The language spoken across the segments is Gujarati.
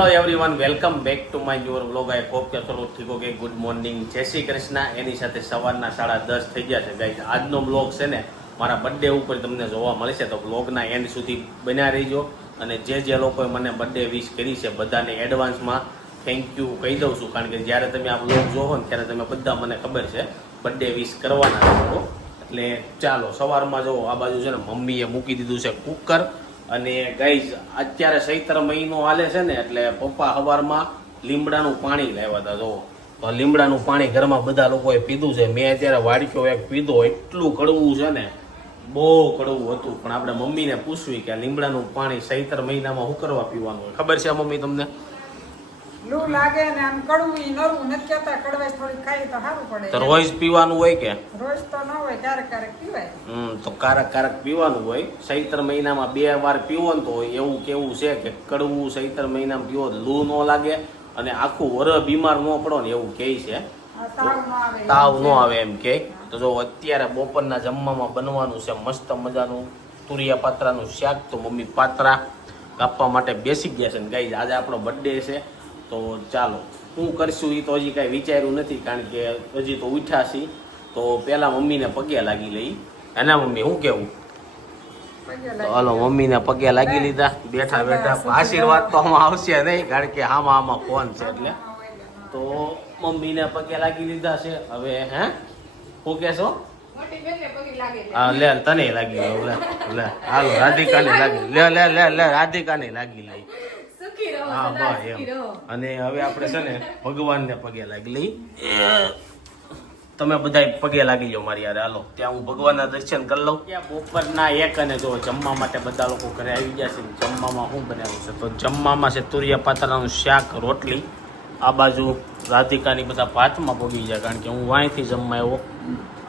Hello everyone, welcome back to my your vlog. I hope કે ચલો ઠીક હો કે ગુડ મોર્નિંગ, જય શ્રી કૃષ્ણ. એની સાથે સવારના 10:30 થઈ ગયા છે ગાઈઝ. આજનો બ્લોગ છે ને મારા બર્થડે ઉપર તમને જોવા મળશે, તો બ્લોગના એન્ડ સુધી બન્યા રહીજો. અને જે લોકોએ મને બર્થડે વિશ કરી છે બધાને એડવાન્સમાં થેન્ક યુ કહી દઉં છું, કારણ કે જ્યારે તમે આ બ્લોગ જોવો ને ત્યારે તમે બધા મને ખબર છે બર્થડે વિશ કરવાના છો. એટલે ચાલો સવારમાં જો આ બાજુ છે ને મમ્મીએ મૂકી દીધું છે કુકર. અને ગાઈઝ અત્યારે ચૈત્ર મહિનો હાલે છે ને, એટલે પપ્પા સવારમાં લીમડાનું પાણી લાવ્યા હતા. જો તો લીમડાનું પાણી ઘરમાં બધા લોકોએ પીધું છે. મેં અત્યારે વાડક્યો એક પીધો, એટલું કડવું છે ને, બહુ કડવું હતું. પણ આપણે મમ્મીને પૂછવી કે લીમડાનું પાણી ચૈત્ર મહિનામાં શું કરવા પીવાનું હોય, ખબર છે મમ્મી તમને? લૂ લાગે ને આમ કડવું નરવું નથી કહેતા, કડવાઈ થોડી ખાઈ તો સારું પડે. તો રોજ પીવાનું હોય કે રોજ તો ન હોય, ક્યારેક પીવાય. તો ક્યારેક પીવાનું હોય. ચૈત્ર મહિનામાં 2 વાર પીવો ને તો એવું કેવું છે કે કડવું ચૈત્ર મહિનામાં પીવો લૂ ન લાગે અને આખું વરસ બીમાર ન પડો ને એવું કહે છે. તાવ ન આવે એમ કે. તો જો અત્યારે બપોરના જમવામાં બનવાનું છે મસ્ત મજાનું તુરિયા પાત્રાનું શાક. તો મમ્મી પાત્રા કાપવા માટે બેસી ગયા છે ને ગાઈઝ આજે આપણો બર્થડે છે. તો ચાલો શું કરશું એ તો હજી કાંઈ વિચાર્યું નથી, કારણ કે હજી તો ઉઠ્યા છીએ. તો પહેલાં મમ્મીને પગે લાગી લઈ. એના મમ્મી શું કેવું? તો હાલો મમ્મીને પગે લાગી લીધા. બેઠા આશીર્વાદ તો આમાં આવશે નહીં, કારણ કે આમાં ફોન છે એટલે. તો મમ્મીને પગે લાગી લીધા છે. હવે હે શું કહેશો? હા લે તને લાગી લે હાલો રાધિકાને લાગી લે રાધિકાને લાગી લઈ. હા બસ એમ. અને હવે આપણે છે ને ભગવાનને પગે લાગી લઈ. તમે બધા પગે લાગી લો મારી યાર. હાલો ત્યાં હું ભગવાનના દર્શન કરી લઉં. ત્યાં બપોરના 1 અને જો જમવા માટે બધા લોકો ઘરે આવી ગયા છે. જમવામાં શું બનાવ્યું છે? તો જમવામાં છે તુરિયા પાત્રાનું શાક, રોટલી. આ બાજુ રાધિકાની બધા ભાતમાં પગી જાય, કારણ કે હું વાંયથી જમવા આવ્યો.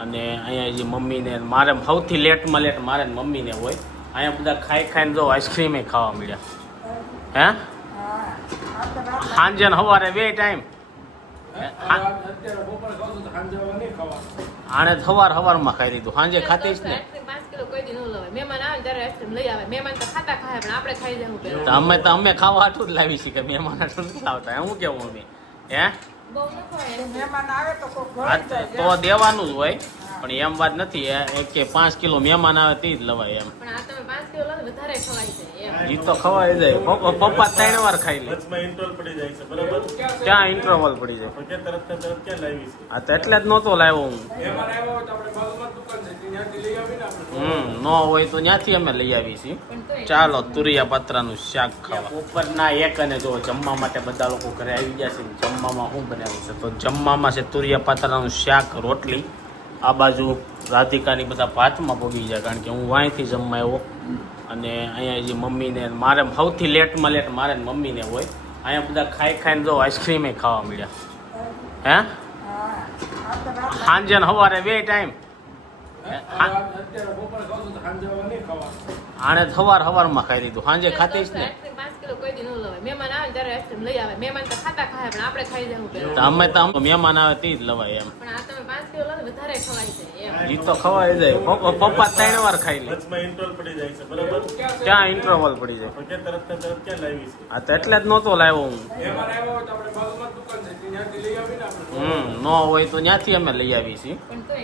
અને અહીંયા જે મમ્મીને મારે સૌથી લેટમાં લેટ મારે મમ્મીને હોય. અહીંયા બધા ખાઈને જો આઈસ્ક્રીમે ખાવા મળ્યા. હે સાંજે ને સવારે 2 ટાઈમ. આને સવારમાં ખાઈ લીધું, સાંજે ખાતીશ ને. અમે ખાવા હાટું જ લાવી છીએ કે મહેમાન હાટું નથી લાવતા. હું કેવું અમે હે તો દેવાનું જ હોય, પણ એમ વાત નથી કે 5 કિલો મહેમાન આવે તે જ લવાય એમ. ઈ તો ખવાય જાય. પપ્પા 3 વાર ખાઈ લે. ક્યાં ઇન્ટરવલ પડી જાય? હા તો એટલે જ નહોતો લાવ્યો હું. ન હોય તો ત્યાંથી અમે લઈ આવી છીએ. ચાલો તુરિયા પાત્રાનું શાક ખાવા. બપોરના 1 અને જો જમવા માટે બધા લોકો ઘરે આવી ગયા છે. જમવામાં શું બનાવ્યું છે? તો જમવામાં છે તુરિયા પાત્રાનું શાક, રોટલી. આ બાજુ રાધિકાની બધા ભાતમાં પગી જાય, કારણ કે હું વાંયથી જમવા આવ્યો. અને અહીંયા જે મમ્મીને મારે સૌથી લેટમાં લેટ મારે મમ્મીને હોય. અહીંયા બધા ખાઈને જો આઈસ્ક્રીમે ખાવા મળ્યા. હે સાંજે ને સવારે 2 ટાઈમ. આને સવારમાં ખાઈ લીધું, સાંજે ખાતીશ ને. અમે તો મહેમાન આવે તે જ લવાય એમ. ઈ તો ખવાય જાય. પપ્પા 3 વાર ખાઈ લે. ક્યાં ઇન્ટરવલ પડી જાય? હા તો એટલે જ નહોતો લાવ્યો હું. ન હોય તો ત્યાંથી અમે લઈ આવી છીએ.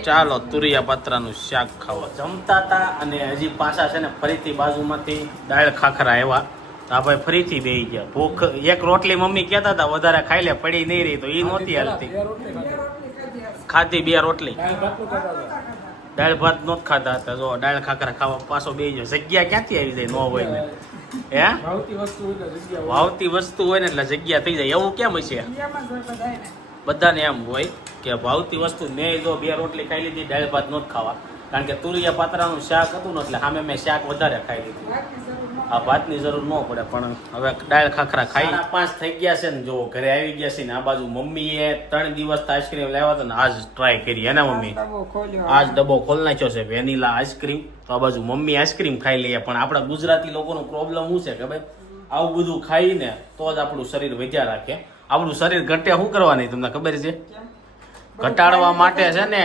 ચાલો તુરિયા પાત્રાનું શાક ખાવા. જમતા હતા અને હજી પાછા છે ને ફરીથી બાજુમાંથી દાળ ખાખરા આવ્યા. આ ભાઈ ફરીથી બેસી ગયા. ભૂખ એક રોટલી મમ્મી કહેતા હતા વધારે ખાઈ લે, પડી નહીં રહી, તો એ નહોતી હાલતી. ખાધી 2 રોટલી. દાળ ભાત નહોત ખાતા હતા. જો દાળ ખાખરા ખાવા પાછો બેસી ગયો. જગ્યા ક્યાંથી આવી જાય? ન હોય ને હે વાવતી વસ્તુ હોય ને એટલે જગ્યા થઈ જાય. એવું કેમ હશે? બધાને એમ હોય કે ભાવતી વસ્તુ. મેં જો 2 રોટલી ખાઈ લીધી, દાળ ભાત નહોત ખાવા, કારણ કે તુરિયા પાત્રાનું શાક હતું ને, એટલે સામે મેં શાક વધારે ખાઈ લીધું. આ ભાતની જરૂર ન પડે, પણ હવે દાળ ખાખરા ખાઈ 5 થઈ ગયા છે ને. જો ઘરે આવી ગયા છે ને. આ બાજુ મમ્મીએ 3 દિવસ આઈસ્ક્રીમ લાવ્યા હતા ને, આજ ટ્રાય કરી. એના મમ્મી આજ ડબ્બો ખોલી નાખ્યો છે વેનીલા આઈસ્ક્રીમ. તો આ બાજુ મમ્મી આઈસ્ક્રીમ ખાઈ લઈએ. પણ આપણા ગુજરાતી લોકોનો પ્રોબ્લેમ શું છે કે ભાઈ આવું બધું ખાઈને તો જ આપણું શરીર વધ્યા રાખે. આપણું શરીર ઘટે શું કરવાની તમને ખબર છે? ઘટાડવા માટે છે ને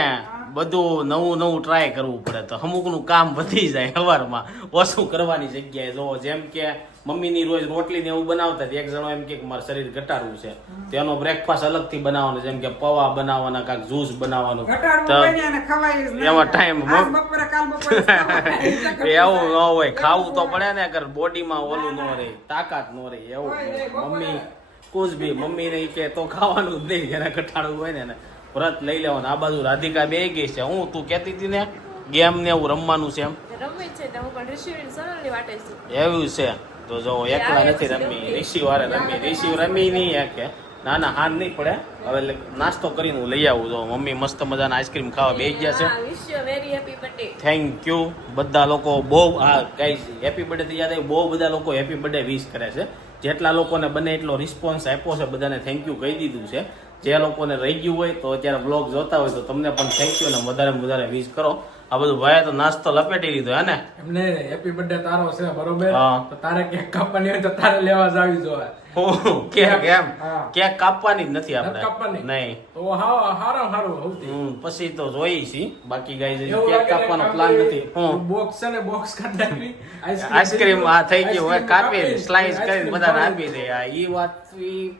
બધું નવું ટ્રાય કરવું પડે. તો અમુકનું કામ વધી જાય સવારમાં ઓછું કરવાની જગ્યાએ. જો જેમ કે મમ્મીની રોજ રોટલી ને એવું બનાવતા એક જણો એમ કે મારું શરીર ઘટાડવું છે તેનો બ્રેકફાસ્ટ અલગથી બનાવવાનો જેમ કે પૌવા બનાવવાના કાંઈક જ્યુસ બનાવવાનું એમાં ટાઈમ એવું ન હોય ખાવું તો પડે ને અગર બોડીમાં ઓલું ન રહે તાકાત ન રહે એવું મમ્મી કુછ ભી મમ્મી ને કે તો ખાવાનું જ નહીં જેને ઘટાડવું હોય ને વ્રત લઈ લેવાનું. આ બાજુ રાધિકા બે ગઈ છે. હું તું કહેતી હતી ને ગેમ ને એવું રમવાનું છે એમ એવું છે તો જો એકલા નથી રમી ઋષિ વારે રમી ઋષિ રમી નહીં કે ના ના હાન નહીં પડે હવે નાસ્તો કરીને હું લઈ આવું. જો મમ્મી મસ્ત મજાના આઈસ્ક્રીમ ખાવા બેસી ગયા છે. થેન્ક યુ બધા લોકો બહુ ગાઈઝ હેપી બર્થડે થી યાદ આવ્યું બહુ બધા લોકો હેપી બર્થડે વિશ કરે છે. જેટલા લોકોને બને એટલો રિસ્પોન્સ આપ્યો છે બધાને થેન્ક યુ કહી દીધું છે. જે લોકોને રહી ગયું હોય તો અત્યારે બ્લોગ જોતા હોય તો તમને પણ થેન્ક યુ ને વધારે વિશ કરો. આ બધું ભાઈ તો નાસ્તો લપેટી લીધો હે ને એમને હેપી બર્થડે તારો છે બરોબર તો તારે કેક કાપવાની હોય તો તારે લેવા જ આવી જોવે. કેક એમ કેક કાપવાની જ નથી આપણે કાપવાની નહીં તો હારું હોતી પછી તો જોઈ છી બાકી ગાઈઝ કેક કાપવાનો પ્લાન નથી. બોક્સ છે ને બોક્સ કાઢી નાખવી આઈસ્ક્રીમ આ થઈ ગયું હોય કાપી સ્લાઈસ કરીને બધાને આપી દે. આ ઈ વાત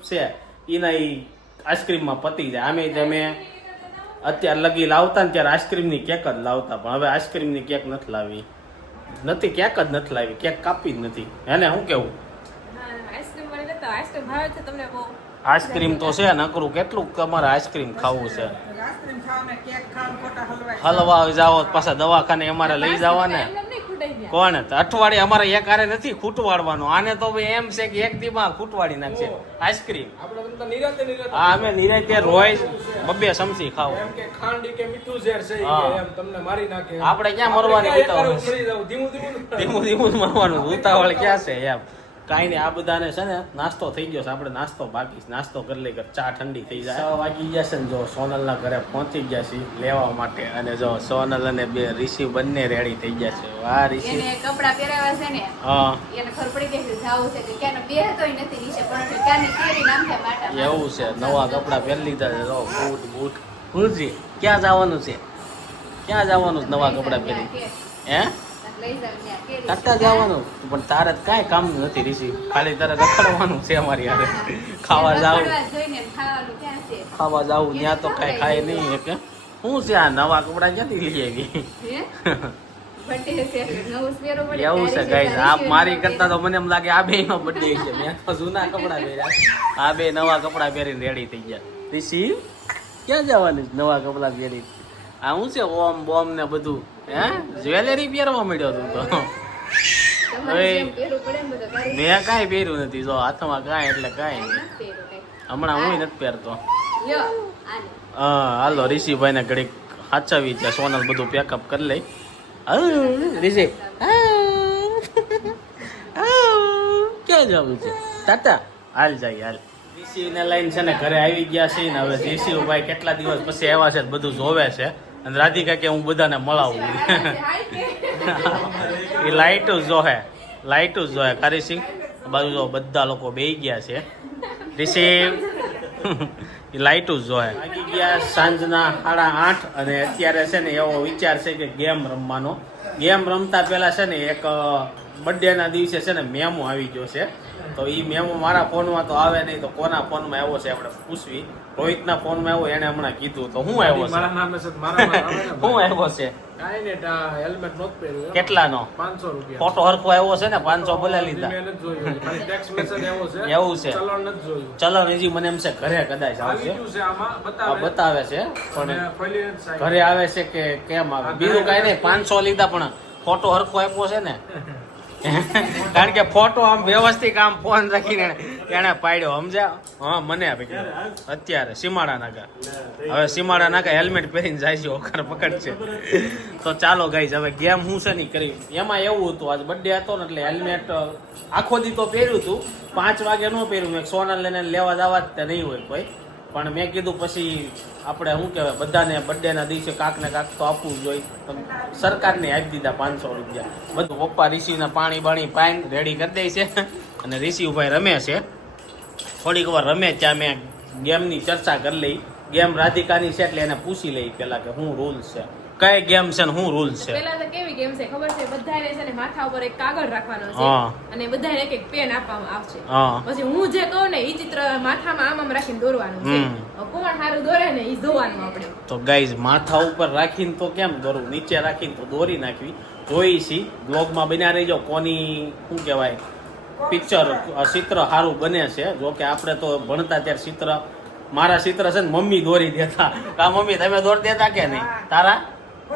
છે ઈના ઈ આઈસ્ક્રીમ માં પતી જાય. આમે તમે અત્યારે લગી લાવતા ને ત્યારે આઈસ્ક્રીમ ની કેક જ લાવતા પણ હવે આઈસ્ક્રીમ ની કેક નથી લાવી કેક જ નથી લાવી કેક કાપી જ નથી એને શું કેવું આઈસ્ક્રીમ તો છે નકરું કેટલું તમારે આઈસ્ક્રીમ ખાવું છે હલવા જાઓ પાછા દવાખાને અમારે લઈ જવા ને કોણ અઠવાડિયે અમારે એક આરે નથી ખૂટવાડવાનું આને તો ભાઈ એમ છે કે એક દીમાં ખૂટવાડી નાખશે આઈસ્ક્રીમ. હા અમે નિરાતે રોજ બબ્બે સમસી ખાવ આપણે ક્યાં મરવાની ઉતાવળ ધીમું મરવાનું ઉતાવળ ક્યાં છે એમ કાંઈ નહીં. આ બધાને છે ને નાસ્તો થઈ ગયો છે આપણે નાસ્તો બાકી નાસ્તો કરી લઈ ચા ઠંડી થઈ જાય 6 વાગી ગયા છે ને જો સોનલના ઘરે પહોંચી ગયા છે લેવા માટે અને જો સોનલ અને બે ઋષિ બંને રેડી થઈ ગયા છે. વાહ ઋષિ કપડા પહેરાવ્યા છે ને હા એને ખબર પડી ગઈ છે જાવું છે કે ક્યાંનો પહેરતોય નથી નીચે પણ ક્યાંની કેરી નામ છે માટા એવું છે નવા કપડા પહેરી લીધા છે જો બૂટ ભૂલજી ક્યાં જવાનું છે ક્યાં જવાનું નવા કપડા પહેરી હે લઈ જાવ ત્યાં કેરી કાકા જવાનું પણ તારે કાંઈ કામ નથી ઋષિ ખાલી તારે રખડવાનું છે અમારી હારે ખાવા જાવું જોઈને ખાવાનું ક્યાં છે ખાવા જાવું ત્યાં તો કાંઈ ખાય નહીં કે શું છે આ નવા કપડા ક્યાંથી લઈ આવી બર્થડે છે નવું પહેરવું પડે એવું છે ગાઈસ આ મારી કરતા તો મને એમ લાગે આ બે નો બર્થડે છે મેં તો જૂના કપડા પહેર્યા આ બે નવા કપડા પહેરીને રેડી થઈ ગયા. ઋષિ ક્યાં જવાનું નવા કપડા પહેરી આ શું છે ઓમ બોમ ને બધું હે જ્વેલરી પહેરવા મળ્યો તું તો મેં કાંઈ પહેર્યું નથી જો હાથમાં કાંઈ એટલે કાંઈ નહીં હમણાં હું નથી પહેરતો. હા હાલો ઋષિભાઈ ને ઘડીક સાચવી છે સોનલ બધું પેકઅપ કરી લઈ. ઋષિ ક્યાં જવું છે ટાટા હાલ જાય હાલ. ઋષિને લઈને છે ને ઘરે આવી ગયા છે ને હવે ઋષિભાઈ કેટલા દિવસ પછી આવ્યા છે બધું જોવે છે અને રાધિકા કે હું બધાને મળાવું એ લાઈટો જ જોહે કારીસિંહ બાજુ જો બધા લોકો બેસી ગયા છે ઋષિ એ લાઈટો જ જોહે. વાગી ગયા સાંજના 8:30 અને અત્યારે છે ને એવો વિચાર છે કે ગેમ રમવાનો. ગેમ રમતા પહેલા છે ને એક બર્થડે ના દિવસે છે ને મેમો આવી ગયો છે તો એ મેમો મારા ફોનમાં તો આવે નહીં તો કોના ફોનમાં આવ્યો છે આપણે પૂછવી. રોહિતના ફોનમાં આવ્યો એને હમણાં કીધું તો હું આવ્યો છે શું આવ્યો છે હેલ્મેટ નહોતું પહેર્યું કેટલાનો 500 રૂપિયા ફોટો હરખો આવ્યો છે ને 500 બોલે લીધા મેં નથી જોયું ખાલી ટેક્સ્ટ મેસેજ આવ્યો છે એવું છે ચલણ નથી જોયું ચલો હજી મને એમ છે ઘરે કદાચ આવશે આવી ગયું છે આમાં આ બતાવે છે પણ અને પહેલી સાઈડ ઘરે આવે છે કે કેમ આવે બીજું કઈ નહીં 500 લીધા પણ ફોટો હરખો આપ્યો છે ને કારણ કે ફોટો આમ વ્યવસ્થિત આમ ફોન રાખીને એને પાડ્યો સમજ્યા. હા મને આપી અત્યારે સીમાડા નાકા હવે સીમાડા નાકા હેલ્મેટ પહેરીને જાય છે ઓખર પકડશે તો ચાલો ગાઈઝ હવે ગેમ હું છે નહીં કરી એમાં એવું હતું આજ બર્થડે હતો ને એટલે હેલ્મેટ આખો દી તો પહેર્યું હતું 5 વાગે ન પહેર્યું મેં સોનલ લઈને લેવા જવા જ નહીં હોય કોઈ પણ મેં કીધું પછી આપણે શું કહેવાય બધાને બર્થડેના દિવસે કાંક ને કાંક તો આપવું જોઈએ સરકારને આપી દીધા 500 રૂપિયા બધું પપ્પા ઋષિના પાણી બાણી પાઈને રેડી કરી દે છે અને ઋષિભાઈ રમે છે થોડીક વાર રમે ત્યાં મેં ગેમની ચર્ચા કરી લઈ. ગેમ રાધિકાની છે એટલે એને પૂછી લઈ પેલા કે શું રૂલ્સ છે કઈ ગેમ છે ને શું રૂલ્સ છે? પેલા તો કેવી ગેમ છે ખબર છે, બધાને છે ને માથા ઉપર એક કાગળ રાખવાનો છે હા. અને બધાને એક એક પેન આપવામાં આવશે. હા. પછી હું જે કહું ને ઈ ચિત્ર માથામાં આમ રાખીને દોરવાનું છે. હમ. કોણ સારું દોરે ને ઈ જોવાનું આપણે. તો ગાઈઝ માથા ઉપર રાખીને તો કેમ દોરવું, નીચે રાખીને તો દોરી નાખવી. જોઈ છી બ્લોગમાં બન્યા રહીજો કોની શું કહેવાય પિક્ચર ચિત્ર સારું બને છે. જો કે આપણે તો ભણતા ત્યારે ચિત્ર, મારા ચિત્ર છે ને મમ્મી દોરી દેતા. કા મમ્મી તમે દોરી દેતા કે નહીં? તારા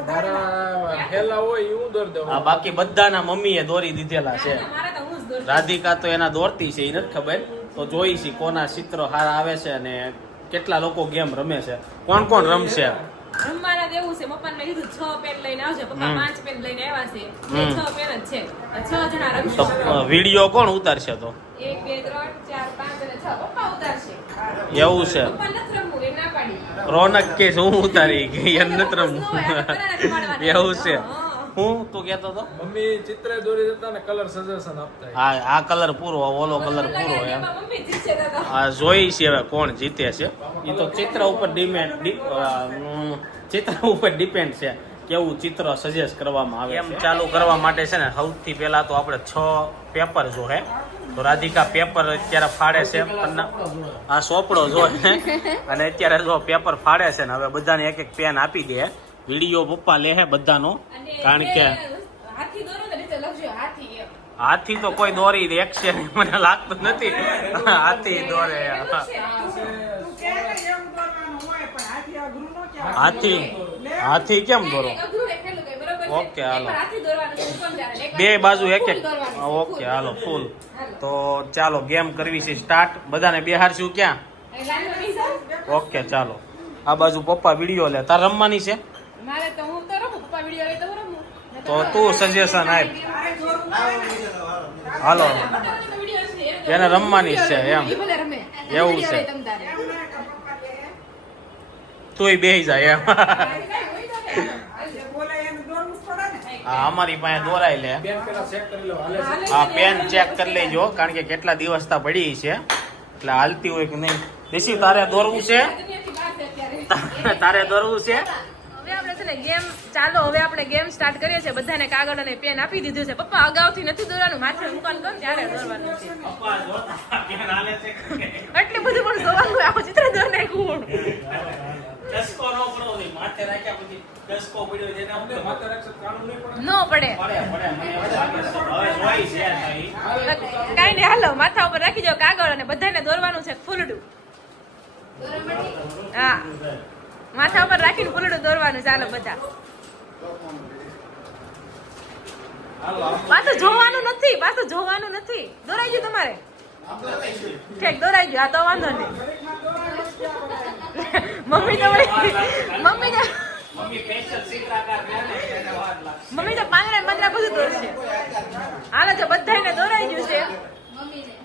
મારા હેલા હોય એ હું દોર દઉં. આ બાકી બધાના મમ્મીએ દોરી દીધેલા છે. મારે તો હું જ દોરતી. રાધિકા તો એના દોરતી છે એ નથી ખબર. તો જોઈ છી કોના ચિત્ર સારા આવે છે અને કેટલા લોકો ગેમ રમે છે, કોણ કોણ રમશે. રમવાના તો એવું છે, પપ્પાને મેં કીધું 6 પેન લઈને આવજો. પપ્પા 5 પેન લઈને આવ્યા છે. એ 6 પેન જ છે. 6 જણા તો રમશે. વિડીયો કોણ ઉતારશે? તો 1 2 3 4 5 અને 6 પપ્પા ઉતારશે. એવું છે. પપ્પા નથી રમવું, એ ના પાડી. રોનક કે હું ઉતારી ગઈ એમ નથી રમવું. એવું છે. હા. હું તું કેતો તો મમ્મી ચિત્ર દોરી દેતા ને કલર સજેશન આપતા. આ કલર પૂરો, ઓલો કલર પૂરો એમ. મમ્મી જીતશે દાદા. આ જોઈ છે હવે કોણ જીતે છે. એ તો ચિત્ર ઉપર ચિત્ર ઉપર ડિપેન્ડ છે કેવું ચિત્ર સજેસ્ટ કરવામાં આવે. એમ ચાલુ કરવા માટે છે ને સૌથી પહેલા તો આપણે 6 પેપર જોહે. તો રાધિકા પેપર અત્યારે ફાડે છે. આ સોપડો જો અને અત્યારે જો પેપર ફાડે છે ને હવે બધાને એક એક પેન આપી દે. વિડીયો પપ્પા લે બધાનો, અને કારણ કે હાથી દોરો ને નીચે લખજો હાથી એમ. હાથી તો કોઈ દોરી એક છે નહીં, મને લાગતું નથી હાથી દોરે. તું કે ને એમ કરવાનું હોય પણ હાથી અઘરું ન કહેવાય. હાથી કેમ દોરો? અઘરું લખેલું કઈ બરોબર છે. ઓકે, હાલો. એકવાર હાથી દોરવાનું છે, સમજાવે. એકવાર બે બાજુ એક એક. ફૂલ દોરવાનું છે, ઓકે ફૂલ. હાલો ફૂલ. હાલો. તો ચાલો ગેમ કરવી છે સ્ટાર્ટ. બધાને બેહારશું ક્યાં? એ લાઈનમાં બેસી. ઓકે ચાલો. આ બાજુ પપ્પા વિડીયો લે. તાર રમવાની છે મારે તો હું તો રમું, પપ્પા વિડીયો લે તો હું રમું. તો તું સજેશન આપ. હાલો એને રમવાની છે એમ. ઈ ભલે રમે. એવું વિડીયો છે. લે તમ તારે. તોય બેહી જાય એમ. જે બોલે એને દોરવું જ પડે ને. હા, અમારી પાસે દોરાઈ લે. પેન પેલા ચેક કરી લો હાલે છે. આ પેન ચેક કરી લેજો, કારણ કે કેટલા દિવસ તા પડી છે એટલે હાલતી હોય કે નહીં. દેશી તારે દોરવું છે? દુનિયાથી બહાર છે અત્યારે. તારે દોરવું છે? હવે આપણે છે ને ગેમ ચાલો, હવે આપણે ગેમ સ્ટાર્ટ કરીએ છીએ. બધાને કાગળ અને પેન આપી દીધું છે. પપ્પા અગાઉથી નથી દોરવાનું, માથે મૂકવાનું કહું ત્યારે દોરવાનું છે. એટલું બધું પણ જોવાનું આખું ચિત્ર દોર નાખ્યું. ડસ્કો નો પડવો જોઈએ. માથે રાખ્યા પછી ડસ્કો પડ્યો જેને આપણે માથે રાખશે તો કાણું નહીં પડે. ન પડે. પડે મને એવું લાગે છે. હવે જોઈ છે નહીં. કાંઈ નહીં, હાલો માથા ઉપર રાખી દો કાગળ અને બધાને દોરવાનું છે ફૂલડું. હા, માથા ઉપર રાખીને ફૂલડું દોરવાનું. ચાલો બધા. પાછું જોવાનું નથી, પાછું જોવાનું નથી. દોરાઈ ગયું તમારે? ઠીક, દોરાઈ ગયું. આ તો વાંધો નહીં. મમ્મી તો મમ્મી સ્પેશિયલ ચિત્રકાર છે ને એને વાર લાગશે. મમ્મી તો પાંદડા પાંદડા બધું દોરશે. હાલો જો બધાને દોરાઈ ગયું છે.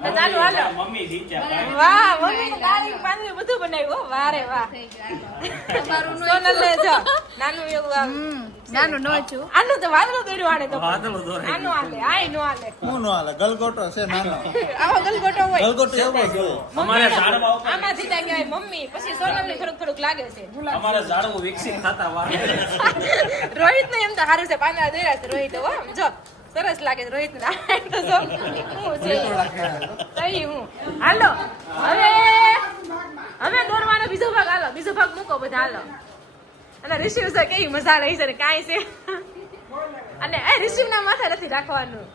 તો ચાલો હાલો. મમ્મી જીત્યા. વાહ, મમ્મી તો તારી પાંદડું બધું બનાવ્યું હો. વાહ રે વાહ. સોનલ ને જો નાનું એવું આમ નાનું ન છું. આનું તો વાદળું દોર્યું આને તો. વાદળું દોરાઈ આનું હાલે, આય નો હાલે. હું નો હાલે ગલગોટો છે નાનો આવો ગલગોટો હોય. ગલગોટો એવો જ હોય. અમારે ઝાડવા ઉપર આમાં જીતા કહેવાય મમ્મી. પછી સોનલ ને થોડુંક થોડુંક લાગે છે. અમારે ઝાડવું વિકસિત થતા વાર. રોહિત ને એમ તો સારું છે, પાંદડા દોર્યા છે રોહિત. હો જો સરસ લાગે છે રોહિત ને. તો જો હું છે તઈ હું. હાલો હવે દોરવાનો બીજો ભાગ. હાલો બીજો ભાગ મૂકો બધા. હાલો. અને રિસીવ છે કેવી મજા રહી છે ને કાંઈ છે. અને એ રિસીવ ના માથે નથી રાખવાનું.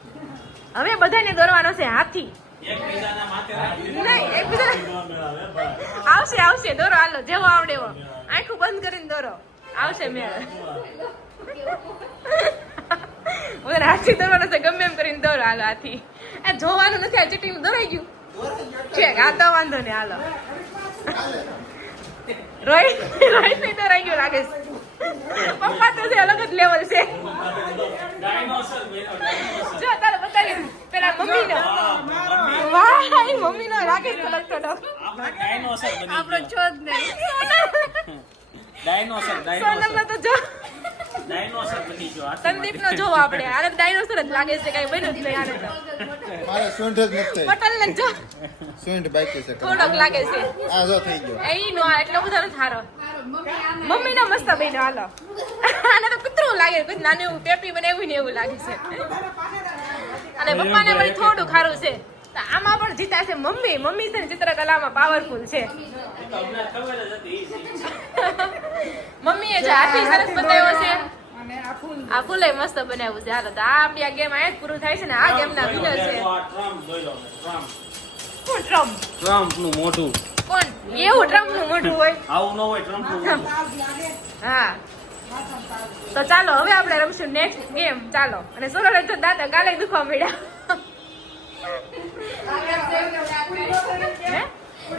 હવે બધાને દોરવાનો છે હાથી. એકબીજાના માથે રાખી નહીં, આવશે આવશે દોરો. હાલો જેવો આવડે એવો. આંખું બંધ કરીને દોરો. આવશે મેળ. મને હાથી દોરવાનો છે, ગમે એમ કરીને દોરો. હાલો હાથી. એ જોવાનું નથી, આ ચીટીનું દોરાઈ ગયું. ઠીક, આ તો વાંધો નહીં. હાલો રોહિત નહીં દોરાઈ ગયું લાગે છે. પપ્પા તો છે અલગ જ લેવલ છે. ડાયનોસર જો તારે બતાવી પેલા મમ્મી નો. વાહ, મમ્મી નો લાગે છે લગતો આપણે ડાયનોસર બની આપણો છો જ નહીં. ડાયનોસર સોનમ નો તો જો ડાયનોસર બની ગયો. સંદીપ નો જોવો આપણે. આને ડાયનોસર જ લાગે છે, કઈ બન્યું જ નહીં આને તો. મારે સૂંઢ જ નથી પટલ ને જો સૂંઢ બાકી છે થોડોક લાગે છે. આ જો થઈ ગયો એ નો એટલો બધો નથી સારો. મમ્મી ના મસ્ત બન્યો હાલો આને તો કૂતરું લાગે કોઈ નાનું એવું પેપી બનાવ્યું ને એવું લાગે છે અને પપ્પાને વળી થોડું ખારું છે તો આમાં પણ જીતા છે મમ્મી છે ને ચિત્રકલામાં પાવરફુલ છે મમ્મીએ જે આટલી સરસ બનાવ્યો છે અને આ ફૂલ આ ફૂલે મસ્ત બનાવ્યું છે હાલો તો આ આપણી આ ગેમ અહીંયા જ પૂરું થાય છે ને આ ગેમ ના વિનર છે કોણ ટ્રમ્પ નું મોઢું કોણ એવું ટ્રમ્પ નું મોઢું હોય આવું ન હોય ટ્રમ્પ નું મોઢું. હા તો ચાલો હવે આપણે રમશું નેક્સ્ટ ગેમ ચાલો અને સોનલ તો દાંત ગાલે દુખવા મળ્યા હે?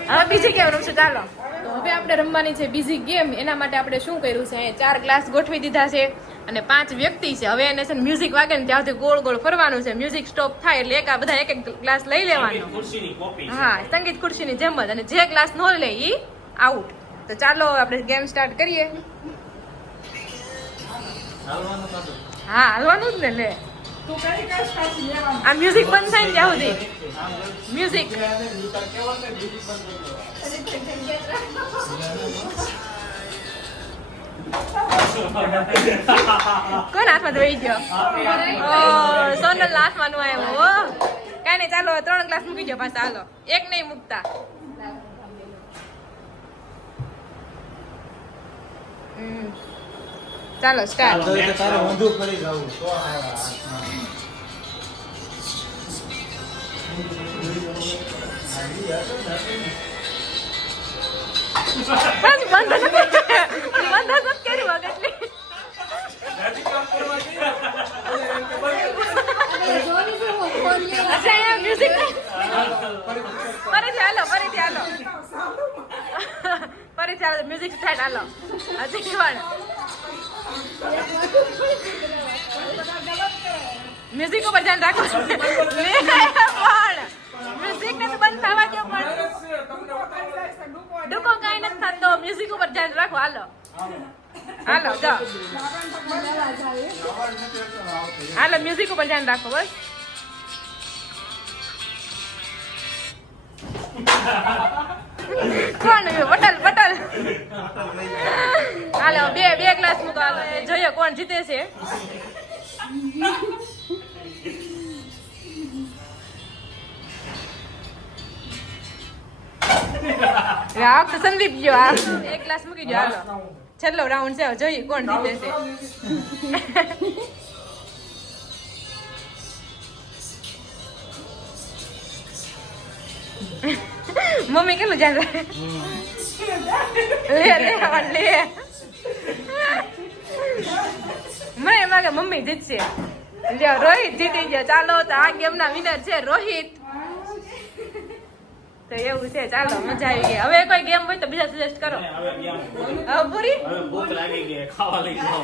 હવે બીજી ગેમ રમશું ચાલો તો હવે આપણે રમવાની છે બીજી ગેમ એના માટે આપણે શું કર્યું છે અહીંયા 4 ગ્લાસ ગોઠવી દીધા છે અને 5 વ્યક્તિ છે હવે એને છે ને મ્યુઝિક વાગે ને ત્યાંથી ગોળ ગોળ ફરવાનું છે મ્યુઝિક સ્ટોપ થાય એટલે એક આ બધા એક ગ્લાસ લઈ લેવાનો ખુરશીની કોપી છે. હા સંગીત ખુરશીની જેમ જ અને જે ગ્લાસ નો લે ઈ આઉટ તો ચાલો આપણે ગેમ સ્ટાર્ટ કરીએ હા હાલવાનું જ ને લે તું કઈ કઈ પાછી લેવાનું આ મ્યુઝિક બંધ થાય ને ત્યાં સુધી મ્યુઝિક કોણ હાથમાં ધોઈ ગયો સોનલ હાથમાં નું આવ્યો કઈ નહીં ચાલો 3 ગ્લાસ મૂકી ગયો પાછા હાલો એક નહીં મૂકતા ચાલો સ્ટાર્ટ તારે ઊંધું કરી જવું તો બસ બંધ નથી કર્યું એટલે અચ્છા અહીંયા મ્યુઝિક ફરીથી હાલો મ્યુઝિક સ્ટાર્ટ હાલો હજી પણ મ્યુઝિક ઉપર ધ્યાન રાખો પણ મ્યુઝિક ને તો બંધ થવા દો પણ ડુકો કાંઈ નથી થતો મ્યુઝિક ઉપર ધ્યાન રાખો હાલો જો હાલો મ્યુઝિક ઉપર ધ્યાન રાખો બસ કોણ પટેલ હાલો બે ગ્લાસ મૂકો હાલો જોઈએ કોણ જીતે છે આ વખતે સંદીપ ગયો આ એક ગ્લાસ મૂકી દો હાલો છેલ્લો રાઉન્ડ છે જોઈએ કોણ જીતે છે મમ્મી કેટલું ધ્યાન રાખે લે મને એમ લાગે મમ્મી જીતશે લ્યો રોહિત જીતી ગયો ચાલો તો આ ગેમ ના વિનર છે રોહિત તો એવું છે ચાલો મજા આવી ગઈ હવે કોઈ ગેમ હોય તો બીજા સજેસ્ટ કરો હવે ગેમ હવે પૂરી હવે ભૂખ લાગી ગઈ ખાવા લઈ જાઓ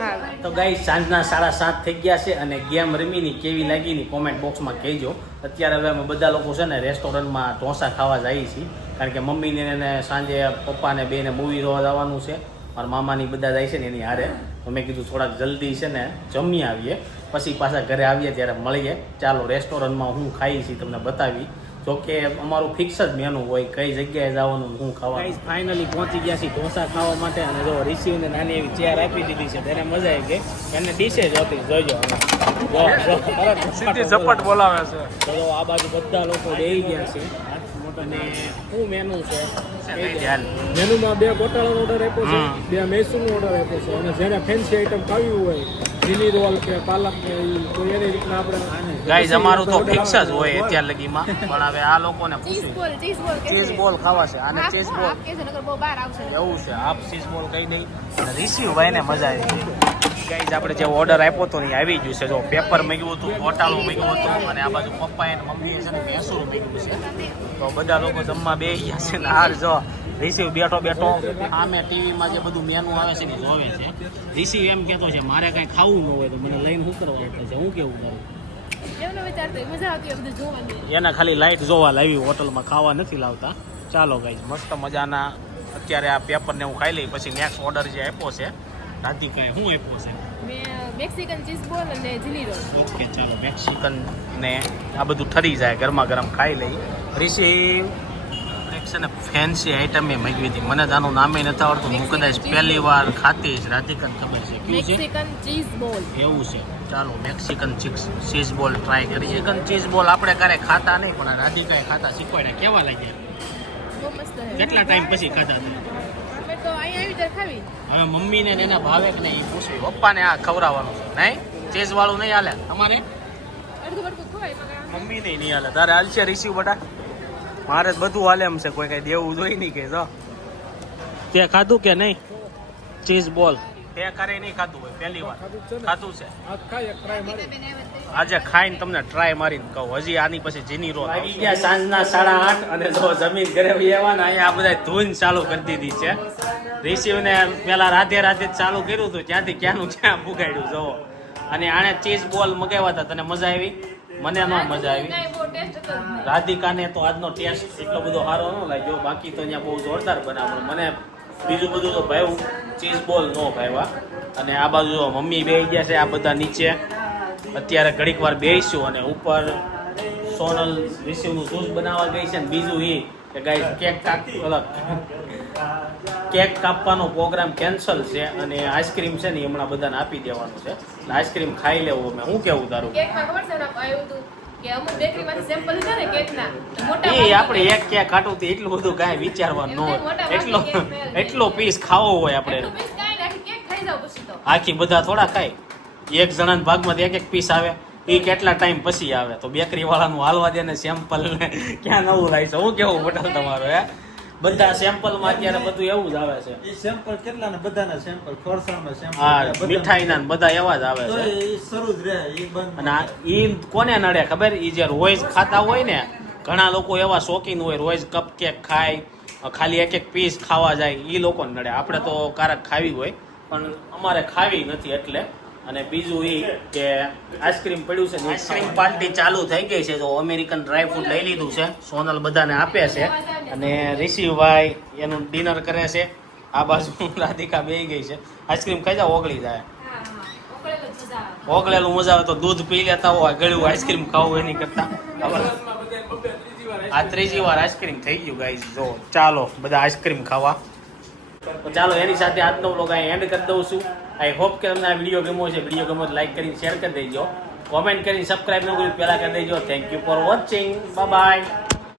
હા તો ગાઈસ સાંજના 7:30 થઈ ગયા છે અને ગેમ રમીની કેવી લાગીની કોમેન્ટ બોક્સમાં કહેજો અત્યારે હવે અમે બધા લોકો છે ને રેસ્ટોરન્ટમાં ઢોસા ખાવા જઈએ છીએ કારણ કે મમ્મીને ને સાંજે પપ્પાને બેને મૂવી જોવા જવાનું છે મારા મામાની બધા જાય છે ને એની હારે તો મેં કીધું થોડાક જલ્દી છે ને જમી આવીએ પછી પાછા ઘરે આવીએ ત્યારે મળીએ ચાલો રેસ્ટોરન્ટમાં હું ખાઈ છીએ તમને બતાવી જોકે અમારું ફિક્સ જ મેનુ હોય કઈ જગ્યાએ જવાનું હું ખાવાનું ફાઇનલી પહોંચી ગયા છીએ ઢોસા ખાવા માટે અને જો રિસીવને નાની એવી ચેર આપી દીધી છે તેને મજા આવી ગઈ એને ડીશે જ હતી જોજો સીધી ઝપટ બોલાવે છે તો આ બાજુ બધા લોકો બેસી ગયા છે અને શું મેનુ છે મેનુમાં 2 ગોટાળાનો ઓર્ડર આપ્યો છે 2 મૈસૂરનો ઓર્ડર આપ્યો છે અને જેને ફેન્સી આઈટમ ખાવી હોય ચીલી રોલ કે પાલક કે તો એની રીતના આપણે ગાઈઝ અમારું તો ફિક્સ જ હોય અત્યાર લગીમાં પણ હવે આ લોકોને પૂછ્યું ચીઝ બોલ ખાવા છે અને ચીઝ બોલ એવું છે હાફ ચીઝ બોલ કઈ નહીં અને રિસીવ ભાઈને મજા આવી ગઈ ગાઈઝ આપણે જે ઓર્ડર આપ્યો હતો ને એ આવી ગયું છે જો પેપર મૂક્યું હતું ગોટાળું મૂક્યું હતું અને આ બાજુ પપ્પાએ અને મમ્મીએ છે ને ભેંસું મૂક્યું છે તો બધા લોકો જમવા બેસી ગયા છે ને હાર જો રિસીવ બેઠો આમે ટીવીમાં જે બધું મેનુ આવે છે ને જોવે છે રિસીવ એમ કહેતો છે મારે કાંઈ ખાવું ન હોય તો મને લઈને શું કરવા છે હું કેવું કરું એને ખાલી લાઈટ જોવા લાવી હોટલમાં ખાવા નથી લાવતા ચાલો ગાઈઝ મસ્ત મજાના અત્યારે આ પેપરને હું ખાઈ લઈ પછી નેક્સ્ટ ઓર્ડર જે આપ્યો છે રાધિકાએ શું આપ્યો છે મેક્સિકન ચીઝ બોલ અને ચીલી રોલ ઓકે ચાલો મેક્સિકન ને આ બધું ઠરી જાય ગરમા ગરમ ખાઈ લઈ રિસીવ કંઈક છે ને ફેન્સી આઈટમ એ મગવી હતી. મને આનું નામે નથી આવડતું. હું કદાચ પહેલી વાર ખાતી જ. રાધિકાને ખબર છે કેવું છે મેક્સિકન ચીઝ બોલ. એવું છે. ચાલો મેક્સિકન ચીઝ બોલ ટ્રાય કરીએ. એક ચીઝ બોલ આપણે ક્યારે ખાતા નહીં, પણ આ રાધિકાએ ખાતા શીખવાડ્યા. કેવા લાગ્યા? બહુ મસ્ત છે. કેટલા ટાઈમ પછી ખાતા હતા? અમે તો અહીંયા આવી ત્યારે ખાવી. હવે મમ્મીને ને એના ભાવે કે નહીં એ પૂછવી. પપ્પાને આ ખવડાવવાનું છે નહીં, ચીઝ વાળું નહીં હાલે અમારે. અડધું અડધું ખવાય મગર. મમ્મી નહીં હાલે. તારે હાલશે રિસીવ બટા? મારે જ બધું હાલે એમ છે. કોઈ કઈ દેવું જોઈ નહીં કે જો તે ખાધું કે નહીં ચીઝ બોલ? તે કરે નહીં ખાધું હોય પહેલી વાર ખાધું છે. આજ ખાઈ એક ટ્રાય મારી. આજે ખાઈને તમને ટ્રાય મારીને કહું. હજી આની પછી જીની રોલ આવી ગયા સાંજના 8:30 અને જો જમીન ઘરે આવવાના અહીંયા આ બધા ધૂન ચાલુ કરી દીધી છે. રિસીવને પેલા રાધે રાધે જ ચાલુ કર્યું હતું, ત્યાંથી ક્યાંનું ક્યાં પુગાડ્યું જોવો. અને આણે ચીઝ બોલ મગાવ્યા હતા. તને મજા આવી? મને ન મજા આવી. કાંઈ બહુ ટેસ્ટ હતો જ નહીં. રાધિકાને તો આજનો ટેસ્ટ એટલો બધો સારો ન લાગ્યો. બાકી તો અહીંયા બહુ જોરદાર બનાવ્યો. મને બીજું બધું તો ભાવ્યું, ચીઝ બોલ ન ભાવ્યા. અને આ બાજુ જો મમ્મી બેસી ગયા છે, આ બધા નીચે અત્યારે ઘડીક વાર બેસીશું. અને ઉપર સોનલ રિસીવનું જ્યુસ બનાવવા ગઈ છે. ને બીજું એ કે ગાઈસ કેક કાપવાનો પ્રોગ્રામ કેન્સલ છે. અને આઈસ્ક્રીમ છે ને એ હમણાં બધાને આપી દેવાનું છે. આઈસ્ક્રીમ ખાઈ લેવું. મેં શું કેવું તારું? કેકમાં ખબર છે ને આવ્યું હતું કે અમુક બેકરીમાંથી સેમ્પલ લીધા ને કેકના તો મોટા એ આપણે એક કેક કાઢવું તો એટલું બધું કાંઈ વિચારવાનું ન હોય. એટલો પીસ ખાવો હોય આપણે. એટલું પીસ કાંઈ નાખી કેક ખાઈ જાવ પછી તો. આખી બધા થોડા ખાય. એક જણાના ભાગમાં એક પીસ આવે. એ કેટલા ટાઈમ પછી આવે? તો બેકરી વાળાનું હાલવા દે ને સેમ્પલ ને ક્યાં નવું લાવી છે. હું કેવું પટેલ તમારો હે? બધા સેમ્પલમાં અત્યારે બધું એવું જ આવે છે. એ સેમ્પલ કેટલા ને બધાના સેમ્પલ ફરસાણના સેમ્પલ હા મીઠાઈના ને બધા એવા જ આવે તો છે. એ શરૂ જ રહે એ બંધ અને ઈ કોને નડે ખબર? ઈ જે રોજ ખાતા હોય ને, ઘણા લોકો એવા શોખીન હોય રોજ કપ કેક ખાય, ખાલી એક પીસ ખાવા જાય. ઈ લોકોને નડે. આપણે તો કારક ખાવી હોય, પણ અમારે ખાવી નથી એટલે. અને બીજું એ કે આઈસ્ક્રીમ પડ્યું છે. આઈસ્ક્રીમ પાર્ટી ચાલુ થઈ ગઈ છે. તો અમેરિકન ડ્રાય ફ્રૂટ લઈ લીધું છે. સોનલ બધાને આપે છે. અને રિશિવભાઈ એનું ડિનર કરે છે. આ બાજુ રાધિકા બેસી ગઈ છે. આઈસ્ક્રીમ ખાઈ જાવ ઓગળી જાય. હા ઉકળેલું જ મજા આવે. ઓગળેલું મજા આવે તો દૂધ પી લેતા હોય. ગળ્યું આઈસ્ક્રીમ ખાવું એની કરતા. આ ત્રીજી વાર આઈસ્ક્રીમ થઈ ગયું ગાઈસ. જો ચાલો બધા આઈસ્ક્રીમ ખાવા. તો ચાલો એની સાથે આજનો વ્લોગ અહીં એન્ડ કરી દઉં છું. આઈ હોપ કે તમને આ વિડીયો ગમ્યો છે. વિડીયો ગમ્યો લાઈક કરીને શેર કરી દેજો. કોમેન્ટ કરીને સબસ્ક્રાઈબ ન કર્યું પહેલાં કરી દેજો. Thank you for watching. Bye bye.